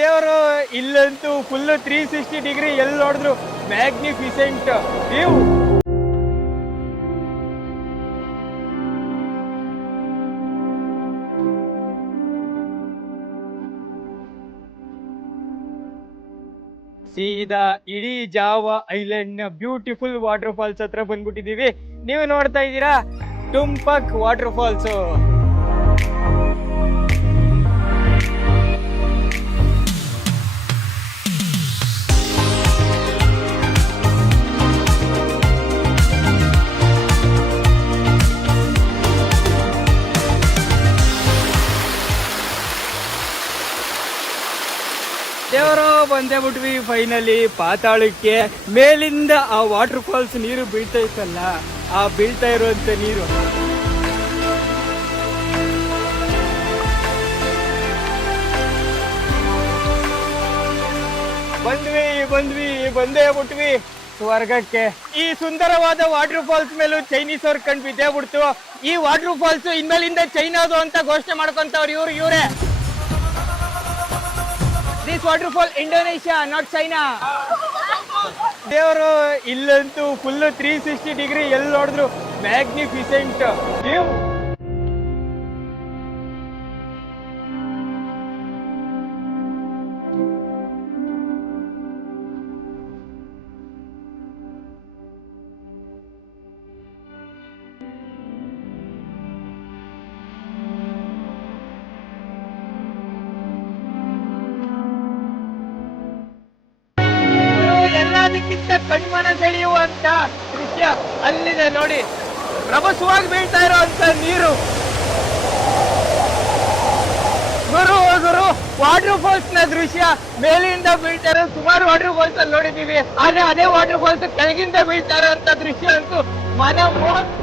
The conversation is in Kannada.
ದೇವರು ಇಲ್ಲಂತೂ ಫುಲ್ 360 ಡಿಗ್ರಿ ಎಲ್ಲಿ ನೋಡಿದ್ರು ಮ್ಯಾಗ್ನಿಫಿಸೆಂಟ್ ವ್ಯೂ. ಸೀದಾ ಇಡೀ ಜಾವ ಐಲ್ಯಾಂಡ್ ನ ಬ್ಯೂಟಿಫುಲ್ ವಾಟರ್ ಫಾಲ್ಸ್ ಹತ್ರ ಬಂದ್ಬಿಟ್ಟಿದೀವಿ. ನೀವು ನೋಡ್ತಾ ಇದ್ದೀರಾ ಟುಂಪಕ್ ವಾಟರ್ ಫಾಲ್ಸ್. ದೇವರು ಬಂದೇ ಬಿಟ್ವಿ ಫೈನಲಿ ಪಾತಾಳಕ್ಕೆ. ಮೇಲಿಂದ ಆ ವಾಟರ್ ಫಾಲ್ಸ್ ನೀರು ಬೀಳ್ತಾ ಇತ್ತಲ್ಲ, ಆ ಬೀಳ್ತಾ ಇರುವಂತ ನೀರು ಬಂದೇ ಬಿಟ್ವಿ ಸ್ವರ್ಗಕ್ಕೆ. ಈ ಸುಂದರವಾದ ವಾಟರ್ ಫಾಲ್ಸ್ ಮೇಲೂ ಚೈನೀಸ್ ಅವ್ರ ಕಂಡು ಬಿದ್ದೇ ಬಿಡ್ತು. ಈ ವಾಟರ್ ಫಾಲ್ಸ್ ಇನ್ಮೇಲಿಂದ ಚೈನಾದು ಅಂತ ಘೋಷಣೆ ಮಾಡ್ಕೊಂತವ್ರು ಇವರೇ. This water fall Indonesia, not China. ದೇವರು ಇಲ್ಲಂತೂ ಫುಲ್ 360 ಡಿಗ್ರಿ ಎಲ್ಲಿ ನೋಡಿದ್ರು ಮ್ಯಾಗ್ನಿಫಿಸೆಂಟ್ ವ್ಯೂ. ಎಲ್ಲದಕ್ಕಿಂತ ಕಣ್ಮನ ಸೆಳೆಯುವಂತ ದೃಶ್ಯ ಅಲ್ಲಿದೆ ನೋಡಿ. ರಭಸವಾಗಿ ಬೀಳ್ತಾ ಇರುವಂತ ನೀರು. ಗುರು ವಾಟರ್ ಫಾಲ್ಸ್ ನ ದೃಶ್ಯ ಮೇಲಿಂದ ಬೀಳ್ತಾ ಇರೋ ಸುಮಾರು ವಾಟರ್ ಫಾಲ್ಸ್ ಅಲ್ಲಿ ನೋಡಿದೀವಿ. ಆದ್ರೆ ಅದೇ ವಾಟರ್ ಫಾಲ್ಸ್ ಕೆಳಗಿಂದ ಬೀಳ್ತಾ ಇರುವಂತ ದೃಶ್ಯ ಅಂತೂ ಮನಮೋಹಕ.